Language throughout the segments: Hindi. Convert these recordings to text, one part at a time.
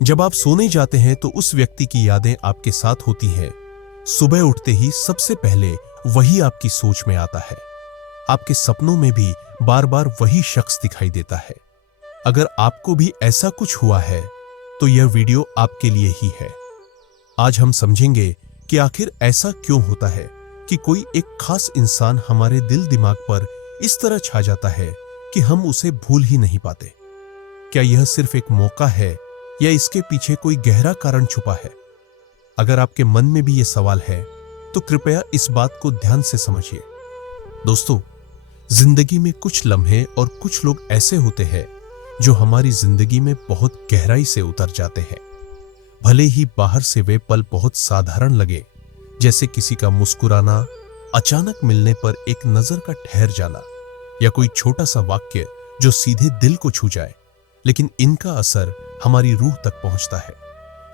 जब आप सोने जाते हैं तो उस व्यक्ति की यादें आपके साथ होती हैं। सुबह उठते ही सबसे पहले वही आपकी सोच में आता है। आपके सपनों में भी बार बार वही शख्स दिखाई देता है। अगर आपको भी ऐसा कुछ हुआ है तो यह वीडियो आपके लिए ही है। आज हम समझेंगे कि आखिर ऐसा क्यों होता है कि कोई एक खास इंसान हमारे दिल दिमाग पर इस तरह छा जाता है कि हम उसे भूल ही नहीं पाते। क्या यह सिर्फ एक मौका है या इसके पीछे कोई गहरा कारण छुपा है? अगर आपके मन में भी यह सवाल है तो कृपया इस बात को ध्यान से समझिए। दोस्तों, जिंदगी में कुछ लम्हे और कुछ लोग ऐसे होते हैं जो हमारी जिंदगी में बहुत गहराई से उतर जाते हैं। भले ही बाहर से वे पल बहुत साधारण लगे, जैसे किसी का मुस्कुराना, अचानक मिलने पर एक नजर का ठहर जाना या कोई छोटा सा वाक्य जो सीधे दिल को छू जाए, लेकिन इनका असर हमारी रूह तक पहुंचता है।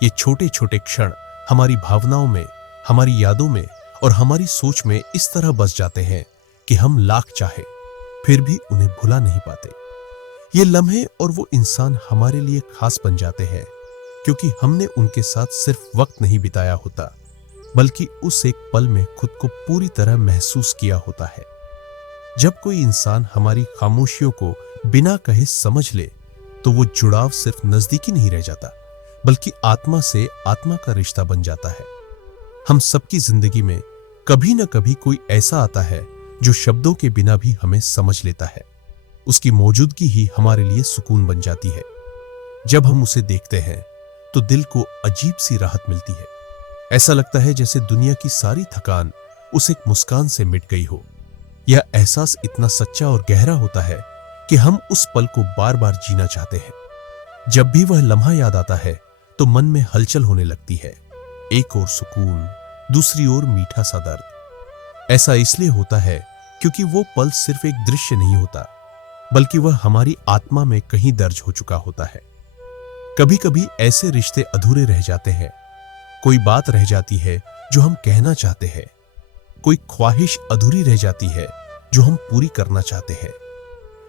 ये छोटे छोटे क्षण हमारी भावनाओं में, हमारी यादों में और हमारी सोच में इस तरह बस जाते हैं कि हम लाख चाहे फिर भी उन्हें भुला नहीं पाते। ये लम्हे और वो इंसान हमारे लिए खास बन जाते हैं क्योंकि हमने उनके साथ सिर्फ वक्त नहीं बिताया होता, बल्कि उस एक पल में खुद को पूरी तरह महसूस किया होता है। जब कोई इंसान हमारी खामोशियों को बिना कहे समझ ले तो वो जुड़ाव सिर्फ नजदीकी नहीं रह जाता, बल्कि आत्मा से आत्मा का रिश्ता बन जाता है। हम सबकी जिंदगी में कभी न कभी कोई ऐसा आता है जो शब्दों के बिना भी हमें समझ लेता है। उसकी मौजूदगी ही हमारे लिए सुकून बन जाती है। जब हम उसे देखते हैं तो दिल को अजीब सी राहत मिलती है। ऐसा लगता है जैसे दुनिया की सारी थकान उस एक मुस्कान से मिट गई हो। यह एहसास इतना सच्चा और गहरा होता है कि हम उस पल को बार बार जीना चाहते हैं। जब भी वह लम्हा याद आता है तो मन में हलचल होने लगती है। एक ओर सुकून, दूसरी ओर मीठा सा दर्द। ऐसा इसलिए होता है क्योंकि वो पल सिर्फ एक दृश्य नहीं होता, बल्कि वह हमारी आत्मा में कहीं दर्ज हो चुका होता है। कभी कभी ऐसे रिश्ते अधूरे रह जाते हैं। कोई बात रह जाती है जो हम कहना चाहते हैं, कोई ख्वाहिश अधूरी रह जाती है जो हम पूरी करना चाहते हैं।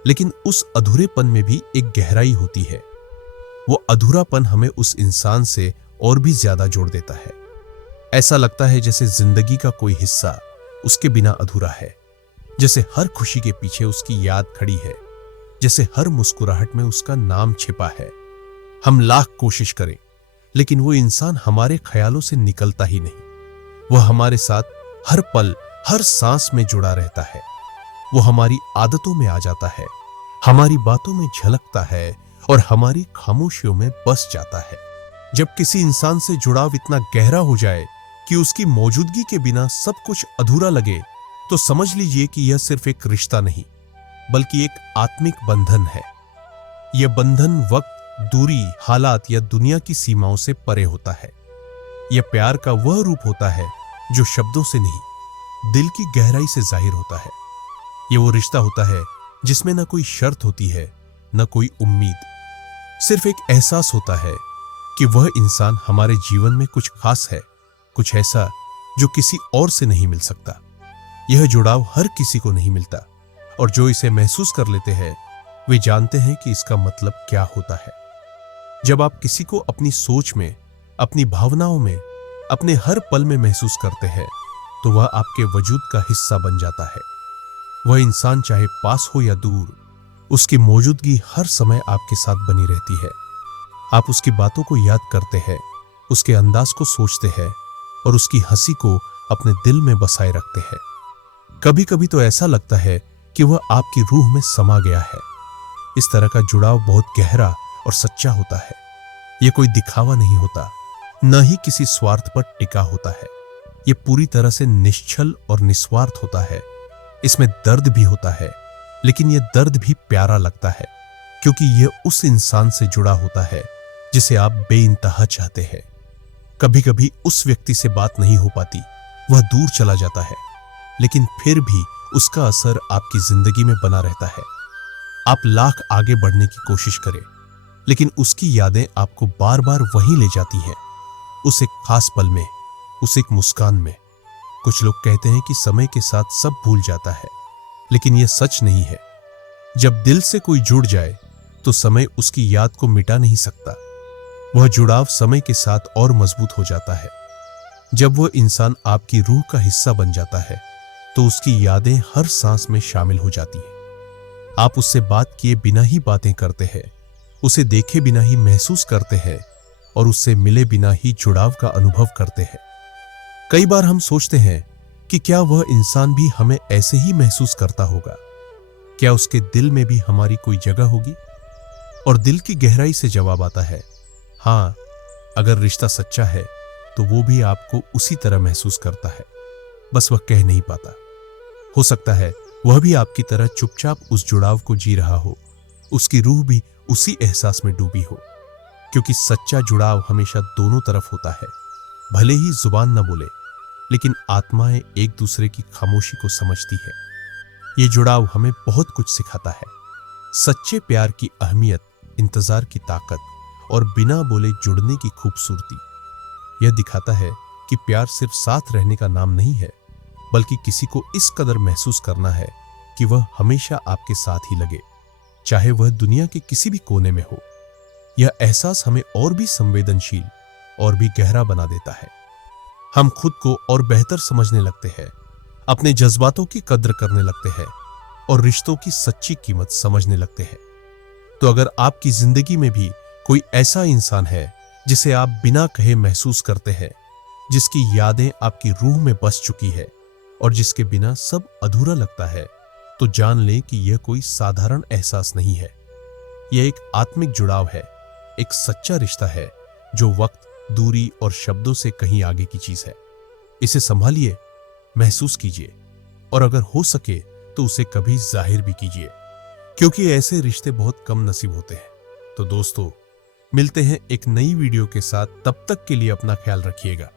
लेकिन उस अधूरेपन में भी एक गहराई होती है। वो अधूरापन हमें उस इंसान से और भी ज्यादा जोड़ देता है। ऐसा लगता है जैसे जिंदगी का कोई हिस्सा उसके बिना अधूरा है, जैसे हर खुशी के पीछे उसकी याद खड़ी है, जैसे हर मुस्कुराहट में उसका नाम छिपा है। हम लाख कोशिश करें, लेकिन वो इंसान हमारे ख्यालों से निकलता ही नहीं। वह हमारे साथ हर पल, हर सांस में जुड़ा रहता है। वो हमारी आदतों में आ जाता है, हमारी बातों में झलकता है और हमारी खामोशियों में बस जाता है। जब किसी इंसान से जुड़ाव इतना गहरा हो जाए कि उसकी मौजूदगी के बिना सब कुछ अधूरा लगे, तो समझ लीजिए कि यह सिर्फ एक रिश्ता नहीं, बल्कि एक आत्मिक बंधन है। यह बंधन वक्त, दूरी, हालात या दुनिया की सीमाओं से परे होता है। यह प्यार का वह रूप होता है जो शब्दों से नहीं, दिल की गहराई से जाहिर होता है। यह वो रिश्ता होता है जिसमें न कोई शर्त होती है, न कोई उम्मीद, सिर्फ एक एहसास होता है कि वह इंसान हमारे जीवन में कुछ खास है, कुछ ऐसा जो किसी और से नहीं मिल सकता। यह जुड़ाव हर किसी को नहीं मिलता, और जो इसे महसूस कर लेते हैं वे जानते हैं कि इसका मतलब क्या होता है। जब आप किसी को अपनी सोच में, अपनी भावनाओं में, अपने हर पल में महसूस करते हैं तो वह आपके वजूद का हिस्सा बन जाता है। वह इंसान चाहे पास हो या दूर, उसकी मौजूदगी हर समय आपके साथ बनी रहती है। आप उसकी बातों को याद करते हैं, उसके अंदाज को सोचते हैं और उसकी हंसी को अपने दिल में बसाए रखते हैं। कभी कभी तो ऐसा लगता है कि वह आपकी रूह में समा गया है। इस तरह का जुड़ाव बहुत गहरा और सच्चा होता है। यह कोई दिखावा नहीं होता, न ही किसी स्वार्थ पर टिका होता है। यह पूरी तरह से निश्चल और निस्वार्थ होता है। इसमें दर्द भी होता है, लेकिन यह दर्द भी प्यारा लगता है क्योंकि यह उस इंसान से जुड़ा होता है जिसे आप बेइंतहा चाहते हैं। कभी कभी उस व्यक्ति से बात नहीं हो पाती, वह दूर चला जाता है, लेकिन फिर भी उसका असर आपकी जिंदगी में बना रहता है। आप लाख आगे बढ़ने की कोशिश करें, लेकिन उसकी यादें आपको बार बार वहीं ले जाती हैं, उस एक खास पल में, उस एक मुस्कान में। कुछ लोग कहते हैं कि समय के साथ सब भूल जाता है, लेकिन यह सच नहीं है। जब दिल से कोई जुड़ जाए तो समय उसकी याद को मिटा नहीं सकता। वह जुड़ाव समय के साथ और मजबूत हो जाता है। जब वह इंसान आपकी रूह का हिस्सा बन जाता है तो उसकी यादें हर सांस में शामिल हो जाती हैं। आप उससे बात किए बिना ही बातें करते हैं, उसे देखे बिना ही महसूस करते हैं और उससे मिले बिना ही जुड़ाव का अनुभव करते हैं। कई बार हम सोचते हैं कि क्या वह इंसान भी हमें ऐसे ही महसूस करता होगा? क्या उसके दिल में भी हमारी कोई जगह होगी? और दिल की गहराई से जवाब आता है, हाँ, अगर रिश्ता सच्चा है तो वो भी आपको उसी तरह महसूस करता है, बस वह कह नहीं पाता। हो सकता है वह भी आपकी तरह चुपचाप उस जुड़ाव को जी रहा हो, उसकी रूह भी उसी एहसास में डूबी हो। क्योंकि सच्चा जुड़ाव हमेशा दोनों तरफ होता है। भले ही जुबान न बोले, लेकिन आत्माएं एक दूसरे की खामोशी को समझती है। ये जुड़ाव हमें बहुत कुछ सिखाता है। सच्चे प्यार की अहमियत, इंतजार की ताकत और बिना बोले जुड़ने की खूबसूरती। यह दिखाता है कि प्यार सिर्फ साथ रहने का नाम नहीं है, बल्कि किसी को इस कदर महसूस करना है कि वह हमेशा आपके साथ ही लगे, चाहे वह दुनिया के किसी भी कोने में हो। यह एहसास हमें और भी संवेदनशील और भी गहरा बना देता है। हम खुद को और बेहतर समझने लगते हैं, अपने जज्बातों की कद्र करने लगते हैं और रिश्तों की सच्ची कीमत समझने लगते हैं। तो अगर आपकी जिंदगी में भी कोई ऐसा इंसान है जिसे आप बिना कहे महसूस करते हैं, जिसकी यादें आपकी रूह में बस चुकी है और जिसके बिना सब अधूरा लगता है, तो जान लें कि यह कोई साधारण एहसास नहीं है। यह एक आत्मिक जुड़ाव है, एक सच्चा रिश्ता है जो वक्त, दूरी और शब्दों से कहीं आगे की चीज है। इसे संभालिए, महसूस कीजिए और अगर हो सके तो उसे कभी जाहिर भी कीजिए, क्योंकि ऐसे रिश्ते बहुत कम नसीब होते हैं। तो दोस्तों, मिलते हैं एक नई वीडियो के साथ। तब तक के लिए अपना ख्याल रखिएगा।